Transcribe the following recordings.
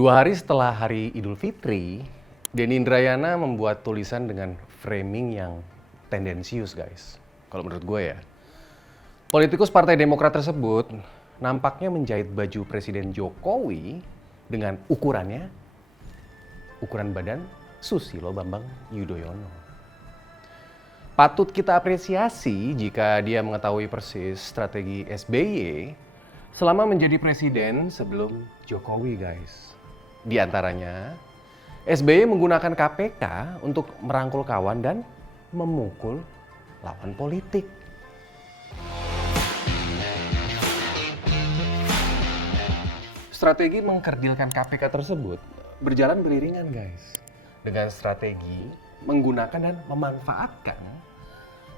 2 hari setelah hari Idul Fitri, Denny Indrayana membuat tulisan dengan framing yang tendensius, guys. Kalau menurut gue ya. Politikus Partai Demokrat tersebut nampaknya menjahit baju Presiden Jokowi dengan ukuran badan Susilo Bambang Yudhoyono. Patut kita apresiasi jika dia mengetahui persis strategi SBY selama menjadi presiden sebelum Jokowi, guys. Di antaranya, SBY menggunakan KPK untuk merangkul kawan dan memukul lawan politik. Strategi mengkerdilkan KPK tersebut berjalan beriringan, guys, dengan strategi menggunakan dan memanfaatkan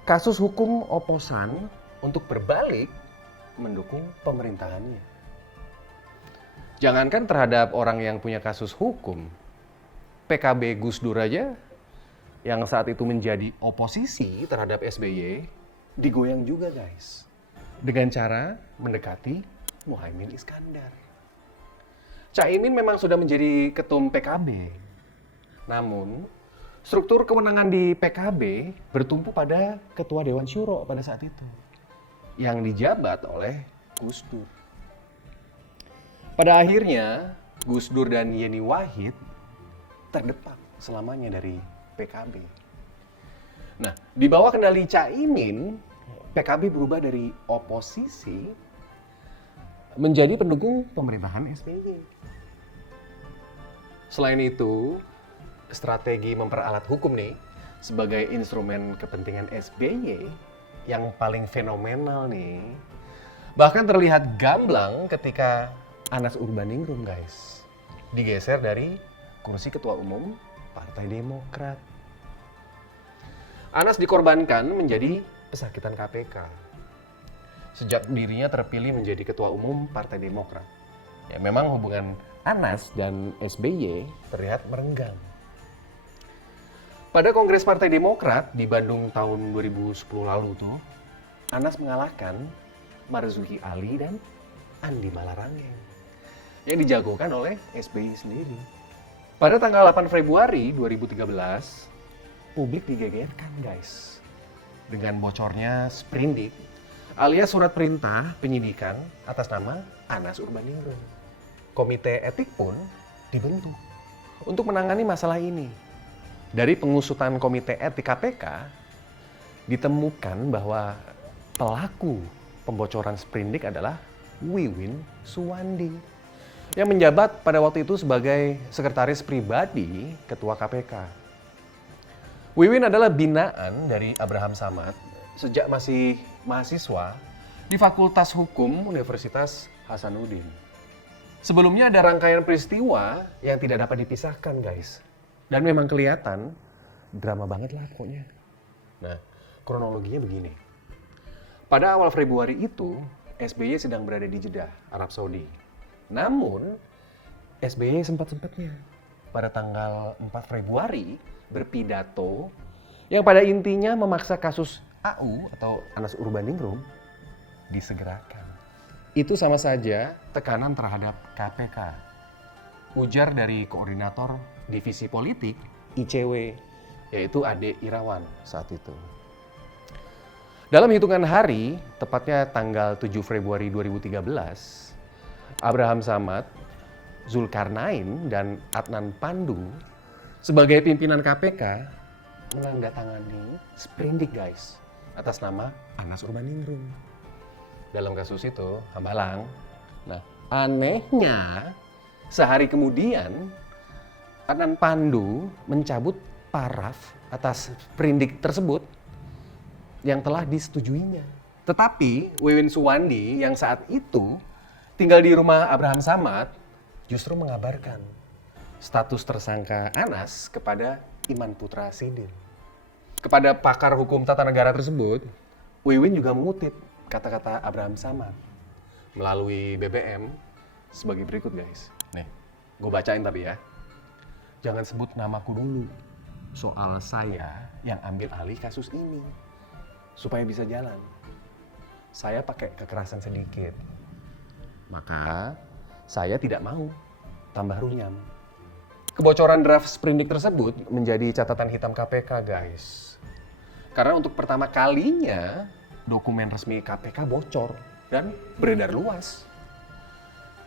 kasus hukum oposan untuk berbalik mendukung pemerintahannya. Jangankan terhadap orang yang punya kasus hukum, PKB Gus Dur aja yang saat itu menjadi oposisi terhadap SBY digoyang juga, guys, dengan cara mendekati Muhaimin Iskandar. Caimin memang sudah menjadi ketum PKB. Namun, struktur kewenangan di PKB bertumpu pada Ketua Dewan Syuro pada saat itu, yang dijabat oleh Gus Dur. Pada akhirnya, Gus Dur dan Yeni Wahid terdepak selamanya dari PKB. Nah, di bawah kendali Caimin, PKB berubah dari oposisi menjadi pendukung pemerintahan SBY. Selain itu, strategi memperalat hukum nih sebagai instrumen kepentingan SBY yang paling fenomenal nih bahkan terlihat gamblang ketika Anas Urbaningrum, guys, digeser dari kursi ketua umum Partai Demokrat. Anas dikorbankan menjadi pesakitan KPK sejak dirinya terpilih menjadi ketua umum Partai Demokrat. Ya, memang hubungan Anas dan SBY terlihat merenggang. Pada Kongres Partai Demokrat di Bandung tahun 2010 lalu tuh, Anas mengalahkan Marzuki Ali dan Andi Malarangeng yang dijagokan oleh SBY sendiri. Pada tanggal 8 Februari 2013, publik digegerkan, guys, dengan bocornya sprindik alias surat perintah penyidikan atas nama Anas Urbaningrum. Komite etik pun dibentuk untuk menangani masalah ini. Dari pengusutan Komite Etik KPK, ditemukan bahwa pelaku pembocoran sprindik adalah Wiwin Suwandi yang menjabat pada waktu itu sebagai sekretaris pribadi Ketua KPK. Wiwin adalah binaan dari Abraham Samad sejak masih mahasiswa di Fakultas Hukum Universitas Hasanuddin. Sebelumnya ada rangkaian peristiwa yang tidak dapat dipisahkan, guys. Dan memang kelihatan drama banget lah pokoknya. Nah, kronologinya begini. Pada awal Februari itu, SBY sedang berada di Jeddah, Arab Saudi. Namun, SBY sempat-sempatnya pada tanggal 4 Februari berpidato yang pada intinya memaksa kasus AU atau Anas Urbaningrum disegerakan. Itu sama saja tekanan terhadap KPK. Ujar dari koordinator divisi politik ICW, yaitu Ade Irawan saat itu. Dalam hitungan hari, tepatnya tanggal 7 Februari 2013, Abraham Samad, Zulkarnain, dan Adnan Pandu sebagai pimpinan KPK menandatangani sprindik, guys, atas nama Anas Urbaningrum. Dalam kasus itu, Hambalang. Nah, anehnya, sehari kemudian, Adnan Pandu mencabut paraf atas sprindik tersebut yang telah disetujuinya. Tetapi, Wiwin Suwandi yang saat itu tinggal di rumah Abraham Samad justru mengabarkan status tersangka Anas kepada Iman Putra Sidin. Kepada pakar hukum tata negara tersebut, Wiwin juga mengutip kata-kata Abraham Samad melalui BBM sebagai berikut, guys. Nih, gue bacain tapi ya. Jangan sebut namaku dulu. Soal saya yang ambil alih kasus ini. Supaya bisa jalan. Saya pakai kekerasan sedikit. Maka saya tidak mau tambah runyam. Kebocoran draft sprindik tersebut menjadi catatan hitam KPK, guys. Karena untuk pertama kalinya dokumen resmi KPK bocor dan beredar luas.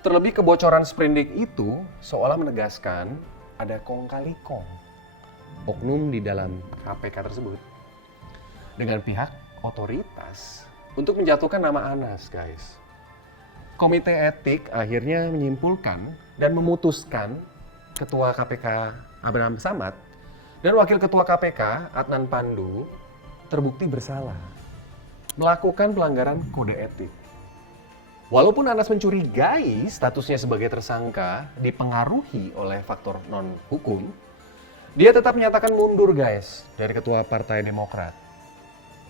Terlebih kebocoran sprindik itu seolah menegaskan ada kong kali kong oknum di dalam KPK tersebut dengan pihak otoritas untuk menjatuhkan nama Anas, guys. Komite etik akhirnya menyimpulkan dan memutuskan Ketua KPK Abraham Samad dan Wakil Ketua KPK Adnan Pandu terbukti bersalah melakukan pelanggaran kode etik. Walaupun Anas mencurigai statusnya sebagai tersangka dipengaruhi oleh faktor non-hukum, dia tetap menyatakan mundur, guys, dari Ketua Partai Demokrat.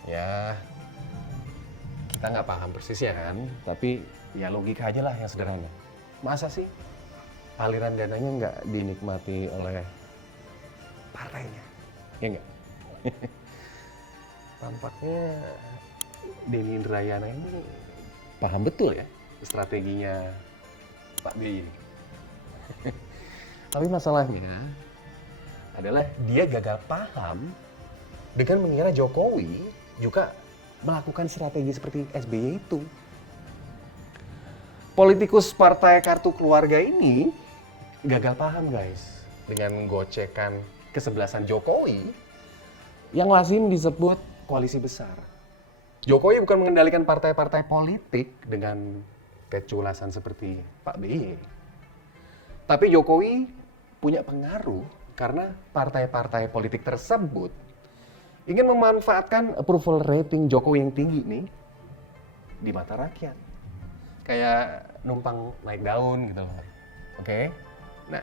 Ya, kita nggak paham persisnya kan, tapi ya logika aja lah yang sederhana. Masa sih aliran dananya nggak dinikmati oleh partainya? Ya nggak? Tampaknya Denny Indrayana ini paham betul ya strateginya Pak B ini. Tapi masalahnya adalah dia gagal paham dengan mengira Jokowi juga melakukan strategi seperti SBY itu. Politikus Partai Kartu Keluarga ini gagal paham, guys, dengan gocekan kesebelasan Jokowi yang lazim disebut koalisi besar. Jokowi bukan mengendalikan partai-partai politik dengan keculasan seperti Pak BY. Tapi Jokowi punya pengaruh karena partai-partai politik tersebut ingin memanfaatkan approval rating Jokowi yang tinggi nih di mata rakyat. Kayak numpang naik daun gitu loh. Oke? Nah,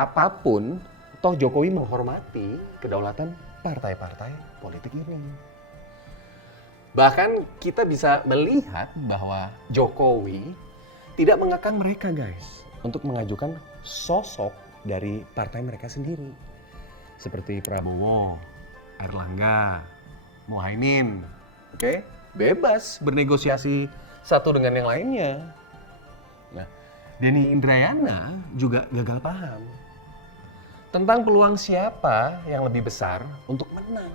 apapun, toh Jokowi menghormati kedaulatan partai-partai politik ini. Bahkan kita bisa melihat bahwa Jokowi tidak mengekang mereka, guys, untuk mengajukan sosok dari partai mereka sendiri. Seperti Prabowo, Airlangga, Muhaimin. Oke? Bebas bernegosiasi satu dengan yang lainnya. Nah, Denny Indrayana juga gagal paham tentang peluang siapa yang lebih besar untuk menang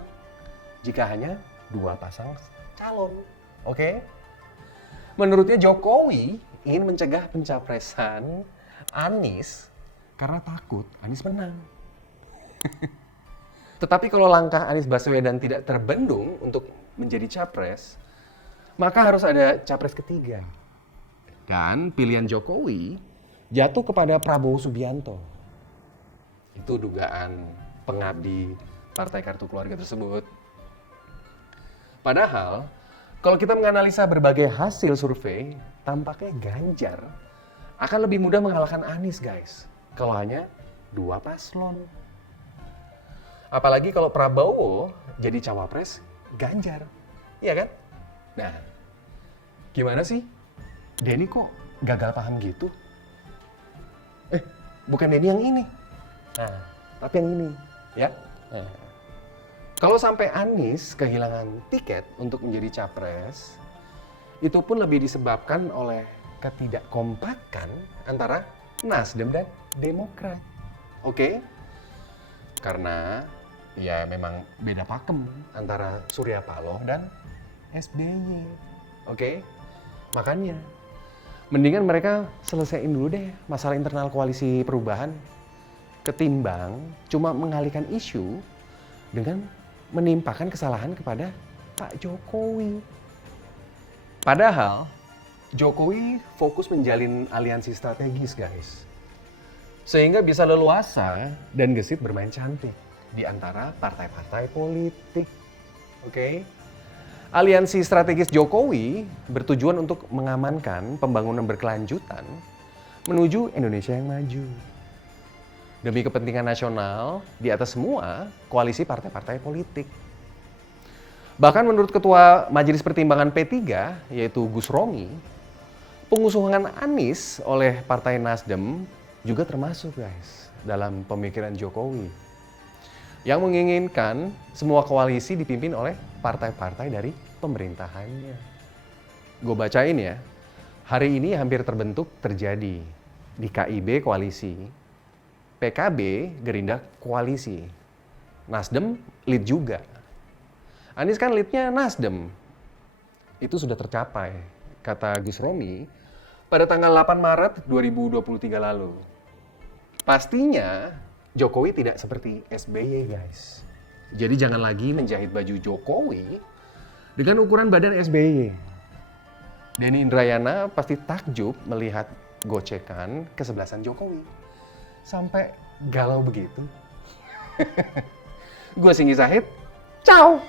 jika hanya dua pasang calon. Oke? Menurutnya Jokowi ingin mencegah pencapresan Anies karena takut Anies menang. Tetapi kalau langkah Anies Baswedan tidak terbendung untuk menjadi capres, maka harus ada capres ketiga. Dan pilihan Jokowi jatuh kepada Prabowo Subianto. Itu dugaan pengabdi Partai Kartu Keluarga tersebut. Padahal, kalau kita menganalisa berbagai hasil survei, tampaknya Ganjar akan lebih mudah mengalahkan Anies, guys, kalau hanya dua paslon. Apalagi kalau Prabowo jadi cawapres Ganjar, iya kan? Nah, gimana sih? Denny kok gagal paham gitu? Bukan Denny yang ini. Nah, tapi yang ini, ya. Nah. Kalau sampai Anies kehilangan tiket untuk menjadi capres, itu pun lebih disebabkan oleh ketidakkompakan antara Nasdem dan Demokrat. Oke? Karena ya memang beda pakem antara Surya Paloh dan SBY. Oke? Makanya mendingan mereka selesaiin dulu deh masalah internal koalisi perubahan ketimbang cuma mengalihkan isu dengan menimpakan kesalahan kepada Pak Jokowi. Padahal Jokowi fokus menjalin aliansi strategis, guys. Sehingga bisa leluasa dan gesit bermain cantik di antara partai-partai politik. Oke? Aliansi strategis Jokowi bertujuan untuk mengamankan pembangunan berkelanjutan menuju Indonesia yang maju. Demi kepentingan nasional, di atas semua, koalisi partai-partai politik. Bahkan menurut Ketua Majelis Pertimbangan P3, yaitu Gus Romi, pengusungan Anies oleh Partai Nasdem juga termasuk, guys, dalam pemikiran Jokowi. Yang menginginkan semua koalisi dipimpin oleh partai-partai dari pemerintahannya. Gue bacain ya, hari ini hampir terbentuk terjadi Di KIB koalisi, PKB, Gerindra koalisi, Nasdem lead juga. Anies kan leadnya Nasdem. Itu sudah tercapai, kata Gus Romi, pada tanggal 8 Maret 2023 lalu. Pastinya Jokowi tidak seperti SBY, guys. Jadi jangan lagi menjahit baju Jokowi dengan ukuran badan SBY. Denny Indrayana pasti takjub melihat gocekan kesebelasan Jokowi. Sampai galau begitu. Gue Singgi Zahid, ciao!